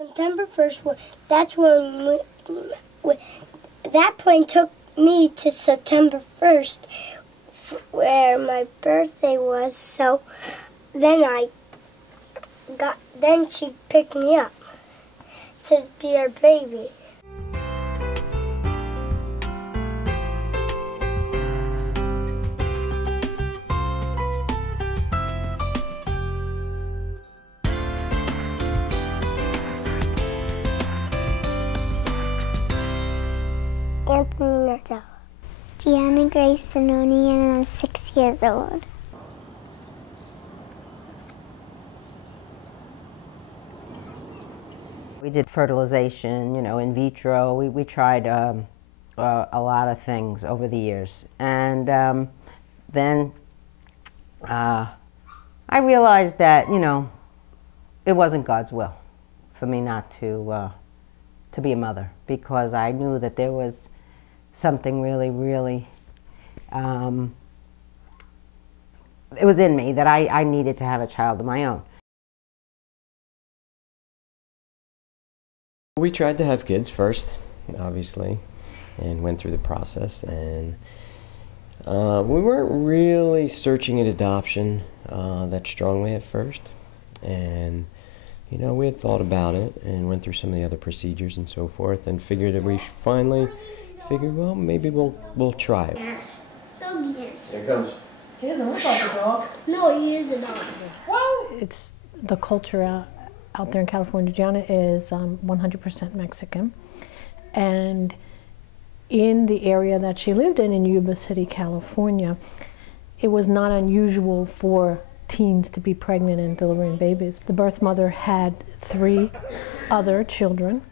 September 1st, that's when that plane took me to September 1st, where my birthday was, so then she picked me up to be her baby. Gianna Grace Zanoni, and I'm 6 years old. We did fertilization, in vitro. We tried a lot of things over the years. And then I realized that, it wasn't God's will for me not to be a mother, because I knew that there was something really, really, it was in me that I needed to have a child of my own. We tried to have kids first, obviously, and went through the process, and we weren't really searching at adoption that strongly at first, and we had thought about it and went through some of the other procedures and so forth, and figured that we finally figured, well, maybe we'll try it. Stogie. Here it comes. He doesn't look like a dog. No, he is a dog. Whoa! It's the culture out there in California. Gianna is 100% Mexican, and in the area that she lived in Yuba City, California, it was not unusual for teens to be pregnant and delivering babies. The birth mother had 3 other children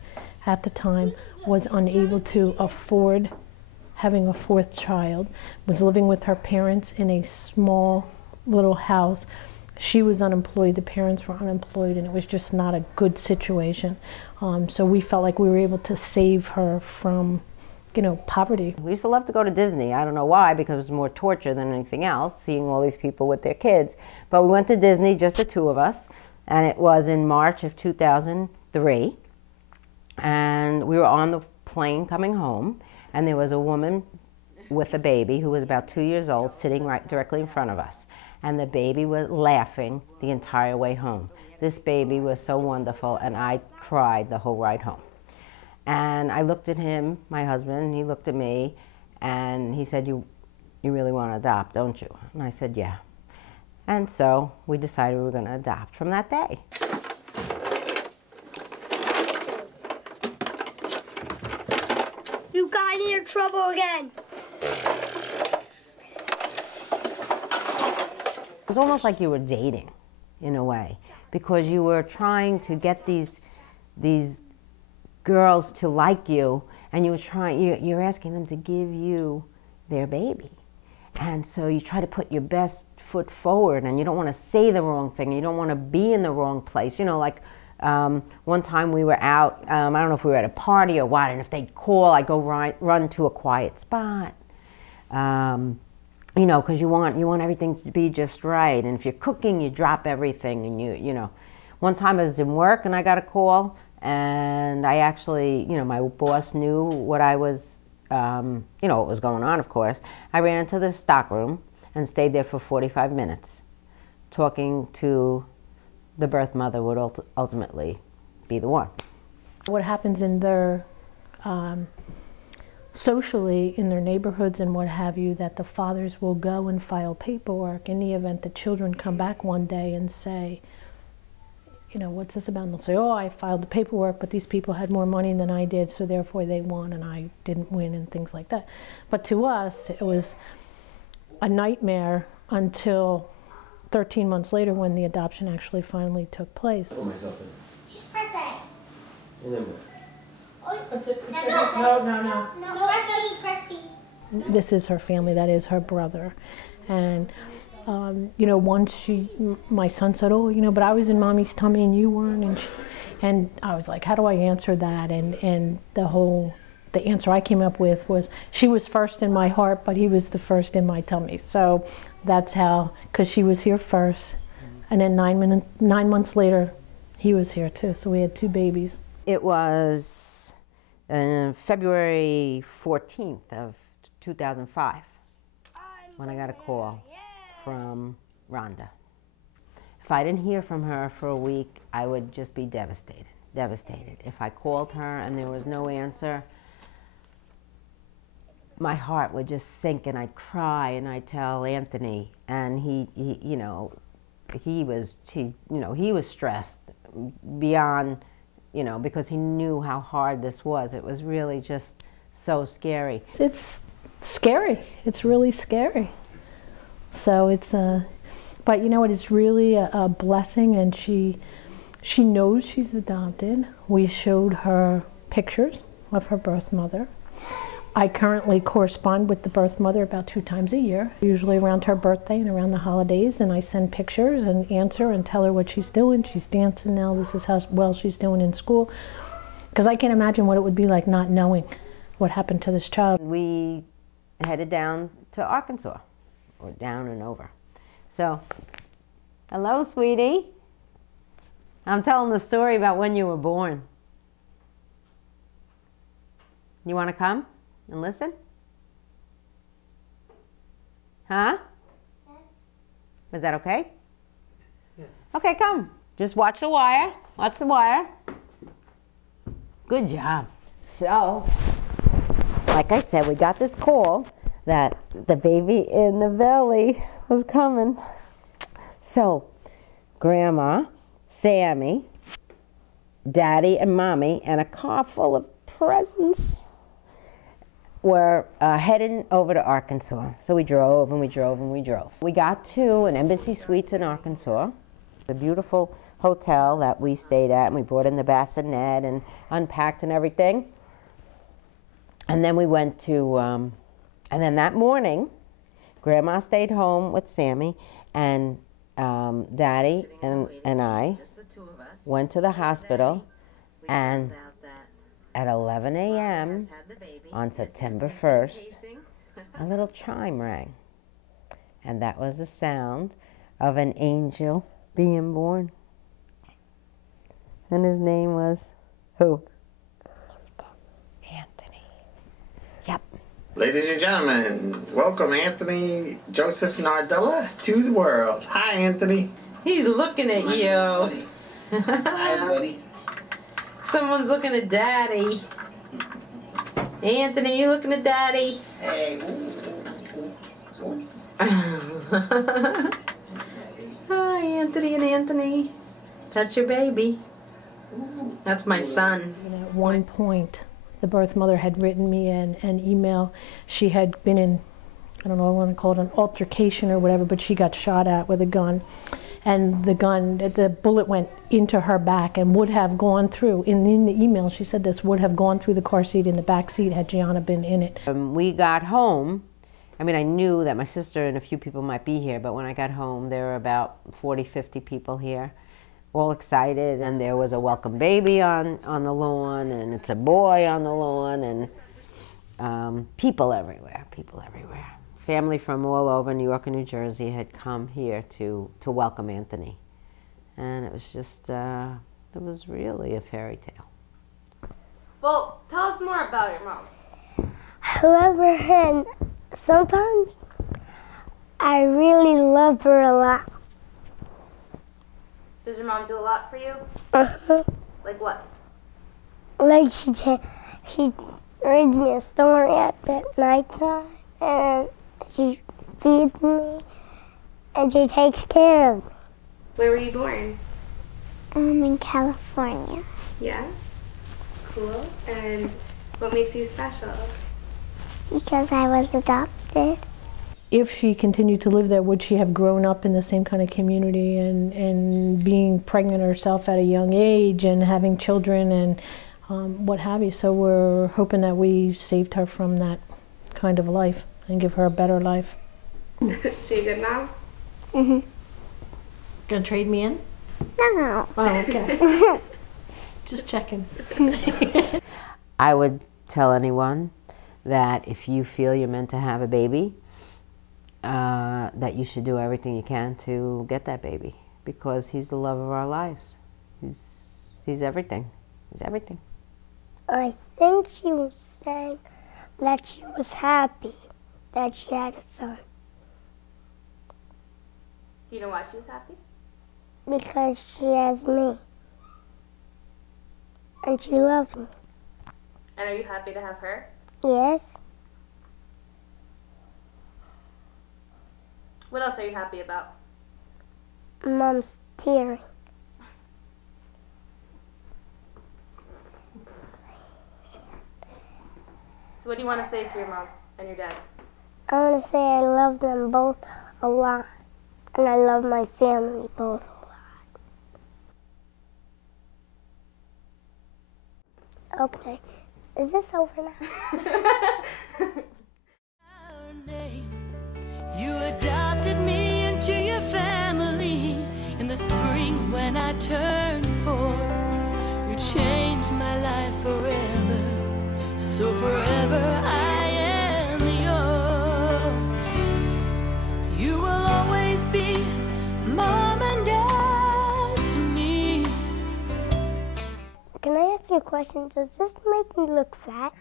at the time, was unable to afford having a 4th child, was living with her parents in a small little house. She was unemployed, the parents were unemployed, and it was just not a good situation. So we felt like we were able to save her from poverty. We used to love to go to Disney. I don't know why, because it was more torture than anything else, seeing all these people with their kids. But we went to Disney, just the 2 of us, and it was in March of 2003. And we were on the plane coming home, and there was a woman with a baby who was about 2 years old sitting directly in front of us. And the baby was laughing the entire way home. This baby was so wonderful, and I cried the whole ride home. And I looked at him, my husband, and he looked at me, and he said, you really want to adopt, don't you? And I said, yeah. And so we decided we were going to adopt from that day. You got into trouble again. It was almost like you were dating, in a way, because you were trying to get these girls to like you, and you're asking them to give you their baby. And so you try to put your best foot forward, and you don't want to say the wrong thing, you don't want to be in the wrong place. Like one time we were out, I don't know if we were at a party or what, and if they'd call, I'd go run to a quiet spot. Because you want everything to be just right. And if you're cooking, you drop everything, and One time I was in work and I got a call, and I actually, my boss knew what I was, what was going on, of course. I ran into the stockroom and stayed there for 45 minutes, talking to the birth mother would ultimately be the one. What happens in their socially in their neighborhoods and what have you, that the fathers will go and file paperwork in the event the children come back one day and say, what's this about? And they'll say, oh, I filed the paperwork, but these people had more money than I did, so therefore they won and I didn't win, and things like that. But to us, it was a nightmare until 13 months later when the adoption actually finally took place. Put myself in. Just press A. And then what? No, press B. This is her family, that is her brother. And once my son said, oh, but I was in mommy's tummy and you weren't, and I was like, how do I answer that? And the answer I came up with was, she was first in my heart, but he was the first in my tummy. So that's how, because she was here first, and then 9 months later, He was here too, so we had 2 babies. It was February 14th of 2005 when I got a call from Rhonda. If I didn't hear from her for a week, I would just be devastated. If I called her and there was no answer, my heart would just sink and I'd cry and I'd tell Anthony, and he was stressed beyond, because he knew how hard this was. It was really just so scary. It's scary. It's really scary. So it's but you know what? It's really a blessing, and she knows she's adopted. We showed her pictures of her birth mother. I currently correspond with the birth mother about 2 times a year, usually around her birthday and around the holidays, and I send pictures and answer and tell her what she's doing. She's dancing now. This is how well she's doing in school. Because I can't imagine what it would be like not knowing what happened to this child. We headed down to Arkansas, or down and over. So, hello, sweetie. I'm telling the story about when you were born. You want to come and listen? Huh? Is that okay? Yeah. Okay, come. Just watch the wire. Watch the wire. Good job. So, like I said, we got this call that the baby in the belly was coming. So, Grandma, Sammy, Daddy, and Mommy, and a car full of presents were heading over to Arkansas. So we drove and we drove and we drove. We got to an Embassy Suites in Arkansas, the beautiful hotel that we stayed at, and we brought in the bassinet and unpacked and everything. And then we went to, and then that morning, Grandma stayed home with Sammy, and Daddy and I went to the hospital, and at 11 a.m. on September 1st, a little chime rang. And that was the sound of an angel being born. And his name was who? Anthony. Yep. Ladies and gentlemen, welcome Anthony Joseph Nardella to the world. Hi, Anthony. He's looking at you. Hi, buddy. Someone's looking at Daddy. Anthony, you looking at Daddy? Hey. Hi, Anthony and Anthony. That's your baby. That's my son. And at one point, the birth mother had written me an email. She had been in, I don't know, I want to call it an altercation or whatever, but she got shot at with a gun. And the bullet went into her back and would have gone through. In the email, she said this would have gone through the car seat in the back seat had Gianna been in it. We got home. I mean, I knew that my sister and a few people might be here, but when I got home, there were about 40, 50 people here, all excited, and there was a welcome baby on the lawn, and it's a boy on the lawn, and people everywhere. Family from all over New York and New Jersey had come here to welcome Anthony. And it was just, it was really a fairy tale. Well, tell us more about your mom. I love her, and sometimes I really love her a lot. Does your mom do a lot for you? Uh-huh. Like what? Like she reads me a story at nighttime, and she feeds me, and she takes care of me. Where were you born? In California. Yeah? Cool. And what makes you special? Because I was adopted. If she continued to live there, would she have grown up in the same kind of community and being pregnant herself at a young age and having children and what have you? So we're hoping that we saved her from that kind of life and give her a better life. She a good mom? Mm-hmm. Gonna trade me in? No. Oh, okay. Just checking. I would tell anyone that if you feel you're meant to have a baby, that you should do everything you can to get that baby, because he's the love of our lives. He's He's everything. He's everything. I think she was saying that she was happy that she had a son. Do you know why she was happy? Because she has me. And she loves me. And are you happy to have her? Yes. What else are you happy about? Mom's tearing. So what do you want to say to your mom and your dad? I want to say I love them both a lot. And I love my family both a lot. Okay. Is this over now? You adopted me into your family in the spring when I turned 4. You changed my life forever, so forever I am yours. You will always be mom and dad to me. Can I ask you a question? Does this make me look fat?